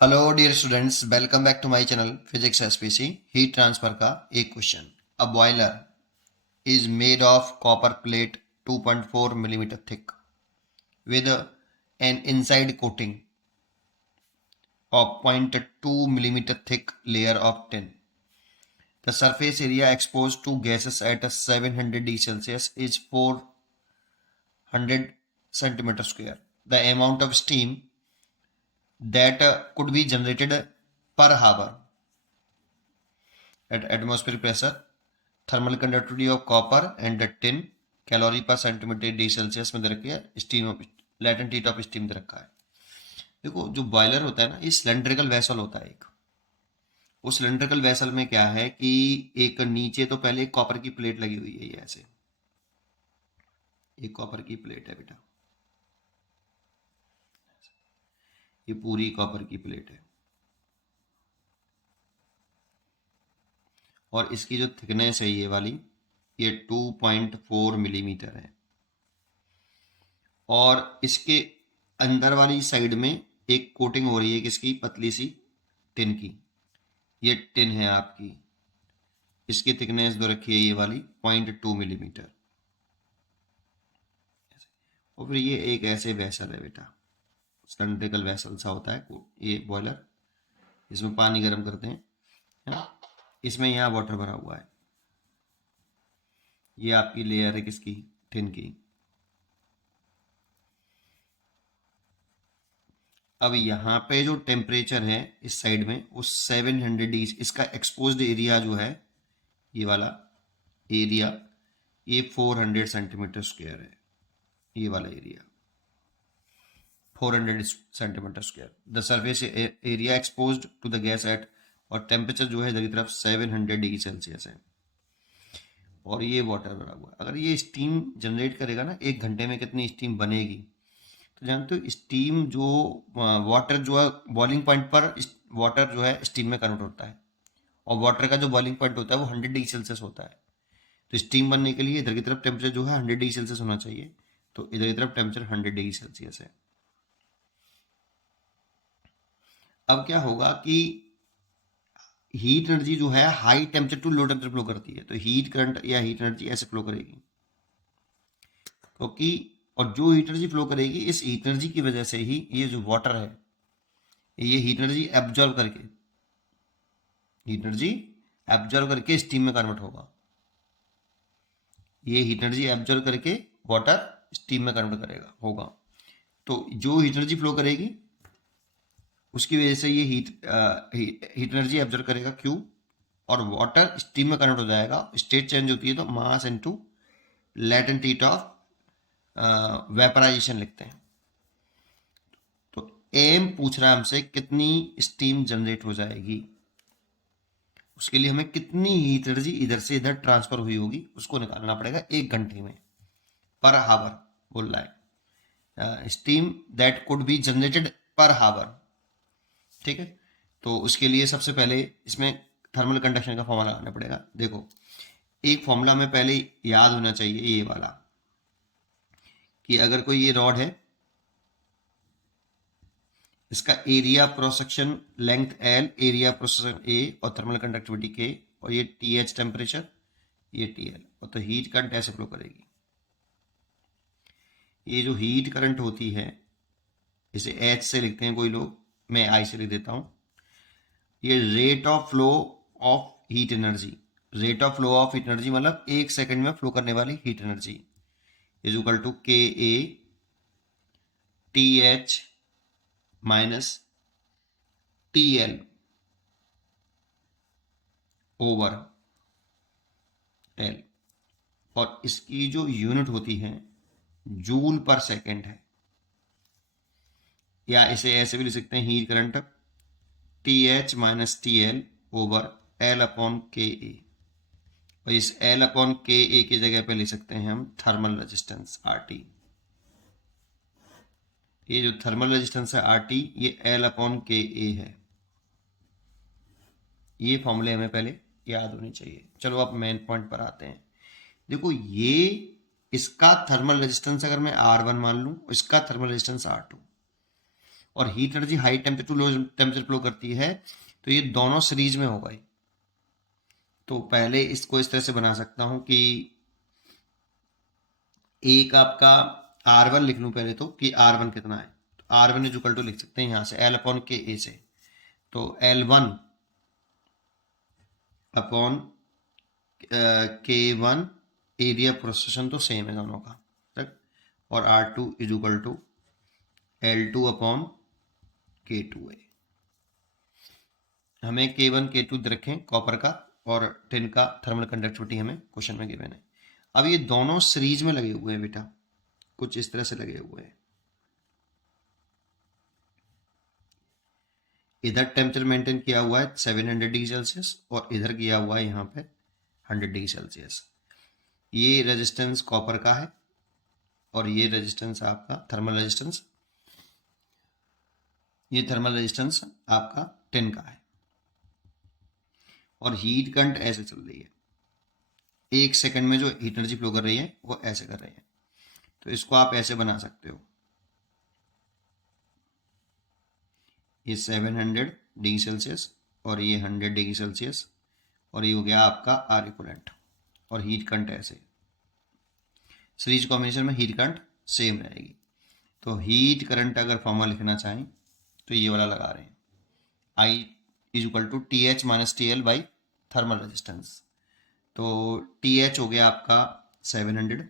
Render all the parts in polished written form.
Hello dear students, welcome back to my channel physics SPC. Heat transfer का एक question. A boiler is made of copper plate 2.4 millimeter thick with an inside coating of 0.2 millimeter thick layer of tin. The surface area exposed to gases at 700 degrees Celsius is 400 centimeter square. The amount of steam that could be generated per hour at atmospheric pressure, thermal conductivity of copper and tin, calorie पर centimetre degree Celsius में दे रखी है, steam of latent heat of steam दे रखा है। देखो, जो बॉयलर होता है ना, ये सिलेंड्रिकल वेसल होता है एक। उस सिलेंड्रिकल वेसल में क्या है कि एक नीचे तो पहले एक कॉपर की प्लेट लगी हुई है, ये ऐसे एक कॉपर की प्लेट है बेटा, ये पूरी कॉपर की प्लेट है और इसकी जो थिकनेस है ये वाली, ये 2.4 मिलीमीटर है। और इसके अंदर वाली साइड में एक कोटिंग हो रही है किसकी, पतली सी टिन की। ये टिन है आपकी, इसकी थिकनेस दो रखी है ये वाली 0.2 मिलीमीटर। और फिर ये एक ऐसे वैसल है बेटा, सिलेंड्रिकल वैसल सा होता है ये बॉयलर। इसमें पानी गर्म करते हैं, है ना। इसमें यहाँ वाटर भरा हुआ है, ये आपकी लेयर है किसकी, टिन की। अब यहाँ पे जो टेम्परेचर है इस साइड में वो 700 डिग्री, इसका एक्सपोज्ड एरिया जो है ये वाला एरिया, ये 400 सेंटीमीटर स्क्वायर है। ये वाला area 400 centimetre square. The surface area exposed to the gas at, और टेम्परेचर जो है इधर की तरफ 700 डिग्री सेल्सियस है। और ये वाटर भरा हुआ है। अगर ये स्टीम जनरेट करेगा ना, एक घंटे में कितनी स्टीम बनेगी, तो जानते हो स्टीम जो वाटर जो है बॉइलिंग पॉइंट पर, वाटर जो है स्टीम में कन्वर्ट होता है। और वाटर का जो बॉइलिंग पॉइंट होता है वो 100 डिग्री सेल्सियस होता है। तो स्टीम बनने के लिए इधर की तरफ टेम्परेचर जो है 100 डिग्री सेल्सियस होना चाहिए, तो इधर की तरफ टेम्परेचर 100 डिग्री सेल्सियस है। अब क्या होगा कि हीट एनर्जी जो है high temperature to low temperature flow करती है, तो हीट करंट या हीट एनर्जी ऐसे फ्लो करेगी, क्योंकि और जो हीट एनर्जी फ्लो करेगी, इस हीट एनर्जी की वजह से ही ये जो वाटर है ये हीट एनर्जी एब्जॉर्व करके, हीट एनर्जी एब्जॉर्व करके स्टीम में कन्वर्ट होगा। ये हीट एनर्जी एब्जॉर्व करके वाटर स्टीम में कन्वर्ट करेगा होगा। तो जो हीट एनर्जी फ्लो करेगी उसकी वजह से ये हीट एनर्जी एब्जॉर्व करेगा क्यू, और वाटर स्टीम में कन्वर्ट हो जाएगा। स्टेट चेंज होती है तो mass into latent heat of vaporisation लिखते हैं। तो एम पूछ रहा है हमसे कितनी स्टीम जनरेट हो जाएगी, उसके लिए हमें कितनी हीट एनर्जी इधर से इधर ट्रांसफर हुई होगी उसको निकालना पड़ेगा एक घंटे में, पर हावर बोल रहा है। Steam that could be generated पर हावर, ठीक है। तो उसके लिए सबसे पहले इसमें थर्मल कंडक्शन का फॉर्मूला लगाना पड़ेगा। देखो, एक फॉर्मूला में पहले याद होना चाहिए ये वाला, कि अगर कोई ये रॉड है, इसका area cross section length L, area cross section A, और थर्मल कंडक्टिविटी के, और ये टी एच टेम्परेचर, ये टी एल, और तो हीट करंट ऐसे फ्लो करेगी। ये जो हीट करंट होती है इसे एच से लिखते हैं कोई लोग, मैं आई से लिख देता हूं। ये rate of flow of heat energy, rate of flow of heat energy मतलब एक सेकंड में फ्लो करने वाली heat energy, is equal to K A T H minus T L over L. और इसकी जो यूनिट होती है जूल पर सेकेंड है, या इसे ऐसे भी लिख सकते हैं, heat current T H minus T L over L upon के ए। और इस एल अपॉन के ए की जगह पे लिख सकते हैं हम थर्मल रेजिस्टेंस आर टी। ये जो थर्मल रेजिस्टेंस है आर टी, ये एल अपॉन के ए है। ये फॉर्मूले हमें पहले याद होनी चाहिए। चलो अब मेन पॉइंट पर आते हैं। देखो, ये इसका थर्मल रेजिस्टेंस अगर मैं R1 मान लूं, इसका थर्मल रेजिस्टेंस R2, और heat energy high temperature to low temperature flow करती है, तो ये दोनों सीरीज में होगा। तो पहले इसको इस तरह से बना सकता हूं कि एक आपका R1 लिख लूं पहले, तो कि R1 कितना है, तो R1 इज इक्वल टू लिख सकते हैं यहां से L अपॉन के ए से, तो L1 अपॉन K1 एरिया प्रोसेशन तो सेम है दोनों का, तक, और R2 is equal to L2 upon K2 है। हमें K1 K2 रखें कॉपर का और टिन का थर्मल कंडक्टिविटी हमें क्वेश्चन में गिवन है। अब ये दोनों सीरीज में लगे हुए हैं बेटा, कुछ इस तरह से लगे हुए हैं। इधर टेम्परेचर मेंटेन किया हुआ है 700 डिग्री सेल्सियस और इधर किया हुआ है यहाँ पे 100 डिग्री सेल्सियस। ये रेजिस्टेंस कॉपर का है और ये रेजिस्टेंस आपका थर्मल रेजिस्टेंस, ये थर्मल रेजिस्टेंस आपका टिन का है। और हीट करंट ऐसे चल रही है, एक सेकंड में जो हीट एनर्जी फ्लो कर रही है वो ऐसे कर रही है। तो इसको आप ऐसे बना सकते हो, ये 700 डिग्री सेल्सियस और ये 100 डिग्री सेल्सियस, और ये हो गया आपका आर इक्वलेंट, और हीट करंट ऐसे सीरीज कॉम्बिनेशन में हीट करंट सेम रहेगी। तो हीट करंट अगर फॉर्मूला लिखना चाहें तो ये वाला लगा रहे हैं, I is equal to T H minus T L by thermal resistance. तो टी एच हो गया आपका 700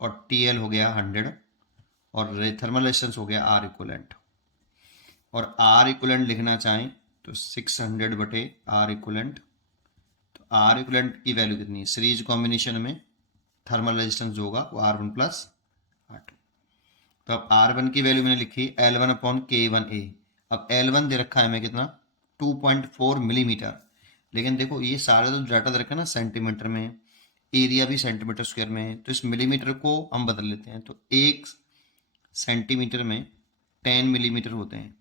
और टी एल हो गया 100 और थर्मल रेजिस्टेंस हो गया आर इक्वलेंट। और आर इक्वलेंट लिखना चाहें तो 600 बटे आर इक्वलेंट। तो आर इक्वलेंट की वैल्यू कितनी है, सीरीज कॉम्बिनेशन में थर्मल रेजिस्टेंस जो होगा वो R1 प्लस R2। तो अब R1 की वैल्यू मैंने लिखी L1 अपॉन K1A। अब L1 दे रखा है हमें कितना, 2.4 मिलीमीटर, लेकिन देखो ये सारे तो डाटा दे रखा है ना सेंटीमीटर में, एरिया भी सेंटीमीटर स्क्वायर में है, तो इस मिलीमीटर को हम बदल लेते हैं। तो 1 सेंटीमीटर में 10 मिलीमीटर होते हैं,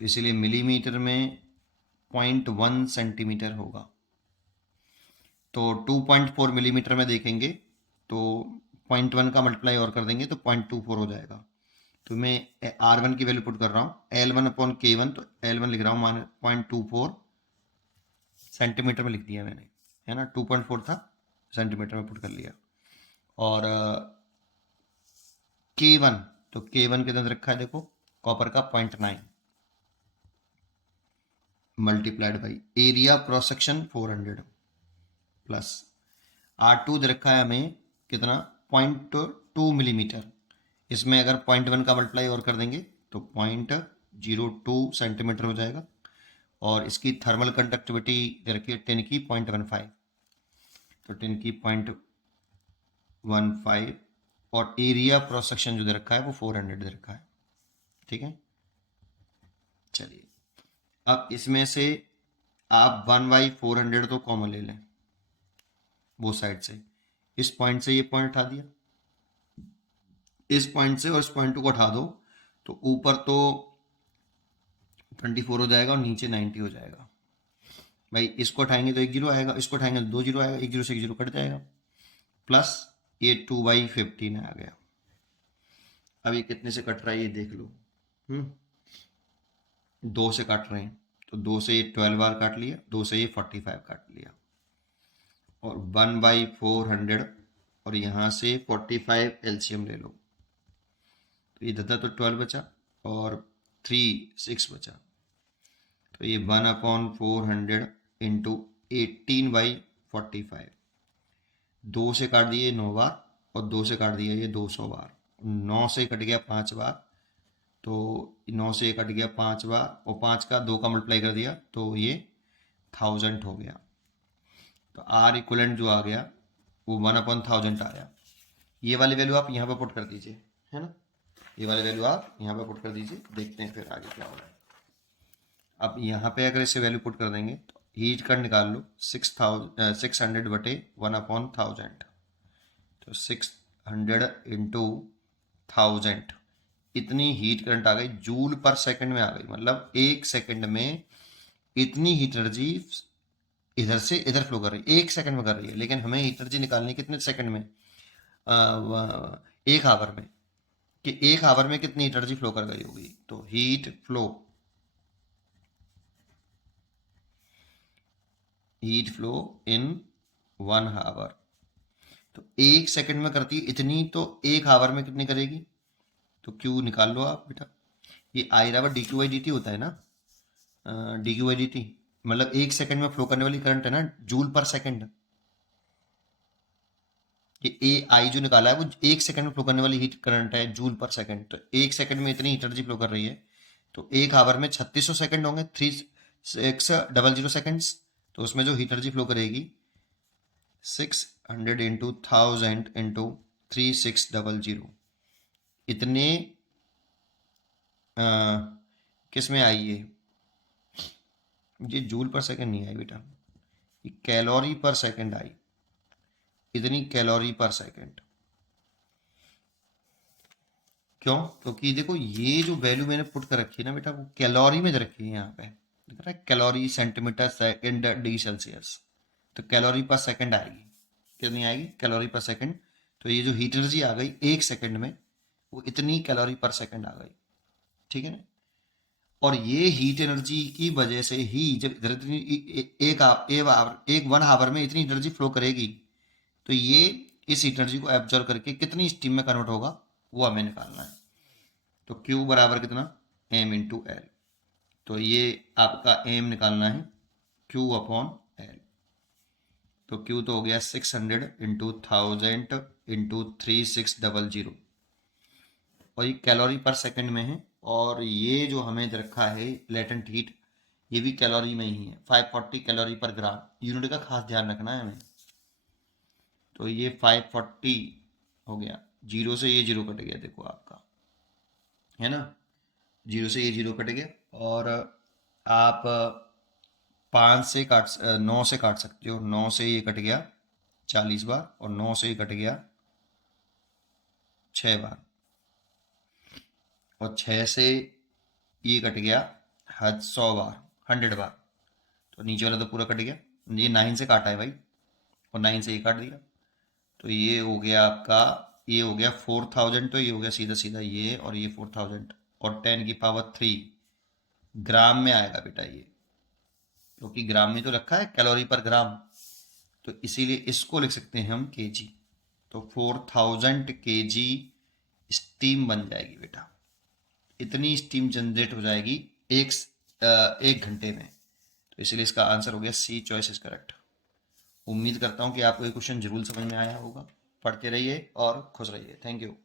तो इसीलिए मिलीमीटर में 0.1 सेंटीमीटर होगा। तो 2.4 मिलीमीटर में देखेंगे तो 0.1 का मल्टीप्लाई और कर देंगे तो 0.24 हो जाएगा। तो मैं R1 की वैल्यू पुट कर रहा हूँ L1 अपॉन K1, तो L1 लिख रहा हूँ मान 0.24 सेंटीमीटर में लिख दिया मैंने, है ना, 2.4 था सेंटीमीटर में पुट कर लिया। और K1, तो K1 के अंदर रखा है देखो कॉपर का 0.9 multiplied by area cross section 400 plus R2 दे रखा है हमें कितना 0.2 मिलीमीटर, इसमें अगर 0.1 का मल्टीप्लाई और कर देंगे तो 0.02 सेंटीमीटर हो जाएगा। और इसकी थर्मल कंडक्टिविटी दे रखी है 10 की 0.15, तो 10 की 0.15 और एरिया क्रॉस सेक्शन जो दे रखा है वो 400 दे रखा है। ठीक है, चलिए अब इसमें से आप 1/400 तो कॉमन ले लें वो साइड से, इस पॉइंट से ये पॉइंट उठा दिया, इस पॉइंट से और इस पॉइंट को उठा दो, तो ऊपर तो 24 हो जाएगा और नीचे 90 हो जाएगा। भाई इसको उठाएंगे तो 1 जीरो आएगा, इसको उठाएंगे तो 2 जीरो आएगा, 1 जीरो से 1 जीरो कट जाएगा, प्लस ये 2/15 आ गया। अब ये कितने से कट रहा है ये देख लो, 2 से काट रहे हैं, तो 2 से ये 12 बार काट लिया, 2 से ये 45 काट लिया, और 1/400 और यहाँ से 45 एलसीएम ले लो, तो ये दादा तो 12 बचा और 3 6 बचा, तो ये 1/400 इंटू 18/45, 2 से काट दिए 9 बार और 2 से काट दिया ये 200 बार, 9 से कट गया 5 बार, तो 9 से कट गया 5 बार और 5 का 2 का मल्टीप्लाई कर दिया तो ये 1000 हो गया। तो आर इक्वलेंट जो आ गया वो 1/1000 आया। ये वाली वैल्यू आप यहाँ पे पुट कर दीजिए, है ना, ये वाली वैल्यू आप यहाँ पे पुट कर दीजिए, देखते हैं फिर आगे क्या हो रहा है। अब यहाँ पे अगर इसे वैल्यू पुट कर देंगे तो हीट करंट निकाल लो 600 बटे 1/1000, तो 600 इंटू 1000, इतनी हीट करंट आ गई, जूल पर सेकंड में आ गई, मतलब 1 सेकंड में इतनी हीट एनर्जी इधर से इधर फ्लो कर रही है, 1 सेकंड में कर रही है। लेकिन हमें हीट एनर्जी निकालनी कितने सेकंड में, 1 आवर में, कि एक आवर में कितनी एनर्जी फ्लो कर गई होगी। तो हीट फ्लो इन 1 आवर, तो 1 सेकंड में करती है इतनी, तो 1 आवर में कितनी करेगी। तो क्यू निकाल लो आप बेटा। ये आई बराबर D Q by D T होता है ना, D Q by D T, मतलब 1 सेकंड में फ्लो करने वाली करंट है ना, जूल पर सेकंड। ये ए आई जो निकाला है वो 1 सेकंड में फ्लो करने वाली हीट करंट है, जूल पर सेकंड। तो 1 सेकंड में इतनी एनर्जी फ्लो कर रही है, तो 1 आवर में 3600 सेकंड होंगे, 3600 सेकंड्स। तो उसमें जो हीट एनर्जी फ्लो करेगी 600 इंटू 1000 इंटू 3600, इतने किस में आई है, ये जूल पर सेकंड नहीं आई बेटा, ये कैलोरी पर सेकंड आई, इतनी कैलोरी पर सेकंड। क्यों? क्योंकि देखो ये जो वैल्यू मैंने पुट कर रखी है ना बेटा, वो कैलोरी में रखी है यहाँ पे, दिख रहा है, calorie centimetre second D Celsius. तो कैलोरी पर सेकंड आएगी, कितनी आएगी कैलोरी पर सेकंड। तो ये जो हीट एनर्जी आ गई 1 सेकंड में, वो इतनी कैलोरी पर सेकंड आ गई, ठीक है ना। और ये हीट एनर्जी की वजह से ही जब इधर इतनी एक 1 आवर में इतनी एनर्जी फ्लो करेगी, तो ये इस हीट एनर्जी को एब्जॉर्व करके कितनी स्टीम में कन्वर्ट होगा, वो हमें निकालना है। तो Q बराबर कितना, m इंटू एल। तो ये आपका m निकालना है Q अपॉन एल। तो Q तो हो गया 600 इंटू 1000 इंटू 3600, और ये कैलोरी पर सेकंड में है। और ये जो हमें रखा है लेटेंट हीट, ये भी कैलोरी में ही है, 540 कैलोरी पर ग्राम। यूनिट का खास ध्यान रखना है हमें। तो ये 540 हो गया, जीरो से ये जीरो कट गया, देखो आपका है ना, जीरो से ये जीरो कट गया। और आप 9 से काट सकते हो, 9 से ये कट गया 40 बार, और 9 से ये कट गया 6 बार, और 6 से ये कट गया 100 बार, 100 बार। तो नीचे वाला तो पूरा कट गया, ये 9 से काटा है भाई, और 9 से ये काट दिया। तो ये हो गया आपका, ये हो गया 4000, तो ये हो गया सीधा सीधा ये, और ये 4000, और 10⁻³ ग्राम में आएगा बेटा ये, क्योंकि ग्राम में तो रखा है कैलोरी पर ग्राम, तो इसीलिए इसको लिख सकते हैं हम केजी। तो 4000 केजी स्टीम बन जाएगी बेटा, इतनी स्टीम जनरेट हो जाएगी एक घंटे में। तो इसलिए इसका आंसर हो गया सी, चॉइस इज करेक्ट। उम्मीद करता हूँ कि आपको ये क्वेश्चन जरूर समझ में आया होगा। पढ़ते रहिए और खुश रहिए। Thank you.